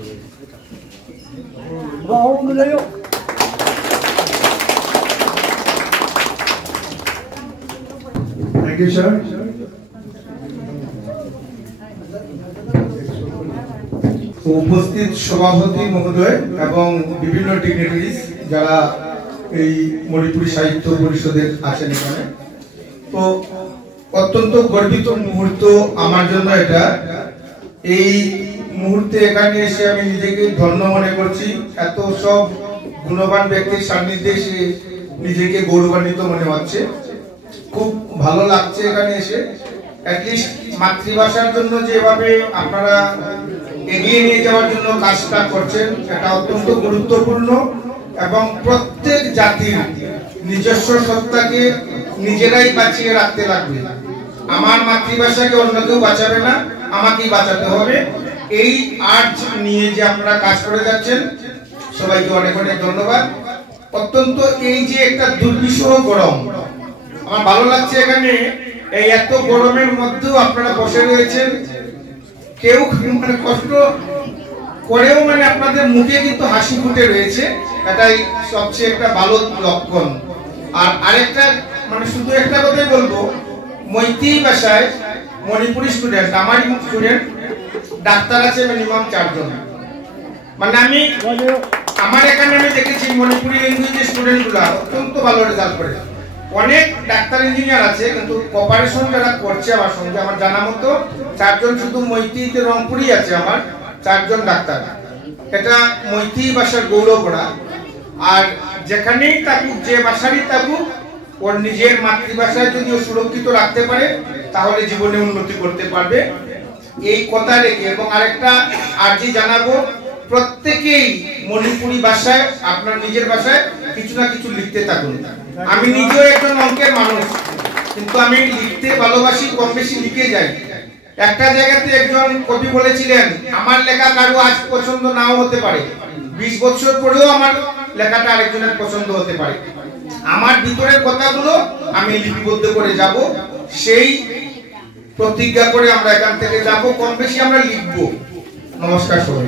Thank you, sir. উপস্থিত সভাপতি মহোদয় এবং বিভিন্ন ডিগনিটারিজ যারা এই মণিপুরী সাহিত্য পরিষদের আছেন এখানে, তো অত্যন্ত গর্বিত মুহূর্ত আমার জন্য এটা। এই মুহূর্তে এখানে এসে আমি নিজেকে ধন্য মনে করছি। এত সব গুণবান ব্যক্তির সান্নিধ্যে এসে নিজেকে গৌরবান্বিত মনে হচ্ছে। খুব ভালো লাগছে এখানে এসে। অ্যাটলিস্ট মাতৃভাষার জন্য যেভাবে আপনারা এগিয়ে নিয়ে যাওয়ার জন্য কাজটা করছেন, এটা অত্যন্ত গুরুত্বপূর্ণ এবং প্রত্যেক জাতির নিজস্ব সত্তাকে নিজেরাই বাঁচিয়ে রাখতে লাগবে। আমার মাতৃভাষাকে অন্য কেউ বাঁচাবে না, আমাকেই বাঁচাতে হবে। এই আর্জ নিয়ে যে আপনারা কাজ করে যাচ্ছেন, সবাইকে অনেক অনেক ধন্যবাদ। অত্যন্ত এই যে একটা দুর্বিষহ গরম, আমার ভালো লাগছে এখানে এই এত গরমের মধ্যেও আপনারা বসে রয়েছেন। কেউ মানে কষ্ট করেও মানে আপনাদের মুখে কিন্তু হাসি ফুটে রয়েছে, এটাই সবচেয়ে একটা ভালো লক্ষণ। আর আরেকটা মানে শুধু একটা কথাই বলবো, মৈতেই ভাষায় মণিপুরি স্টুডেন্ট, আমারই স্টুডেন্ট ডাক্তার আছে মিনিমাম 4 জন। মানে আমি আমার এখানে আমি দেখেছি মণিপুরি ল্যাঙ্গুয়েজের স্টুডেন্টগুলো অত্যন্ত ভালো রেজাল্ট করে। অনেক ডাক্তার ইঞ্জিনিয়ার আছে, কিন্তু কোঅপারেশন যারা করছে আমার সঙ্গে, আমার জানা মতো 4 জন শুধু মৈতেইতে রংপুরই আছে আমার 4 জন ডাক্তার। এটা মৈতেই ভাষার গৌরব ওরা। আর যেখানেই থাকুক, যে ভাষারই থাকুক, ওর নিজের মাতৃভাষায় যদি ও সুরক্ষিত রাখতে পারে তাহলে জীবনে উন্নতি করতে পারবে, এই কথা রেখে। এবং আরেকটা আরজি জানাবো, প্রত্যেকেই মণিপুরি ভাষায় আপনার নিজের ভাষায় কিছু না কিছু লিখতে থাকুন। আমি নিজেও একজন অঙ্কের মানুষ, কিন্তু আমি লিখতে ভালোবাসি, কম বেশি লিখে যাই। একটা জায়গাতে একজন কবি বলেছিলেন, আমার লেখা কারো আজ পছন্দ নাও হতে পারে, 20 বছর পরেও আমার লেখাটা আরেকজনের পছন্দ হতে পারে। আমার ভিতরের কথাগুলো আমি লিপিবদ্ধ করে যাব, সেই প্রতিজ্ঞা করে আমরা এখান থেকে যাব। কম বেশি আমরা লিখবো। নমস্কার সবাই।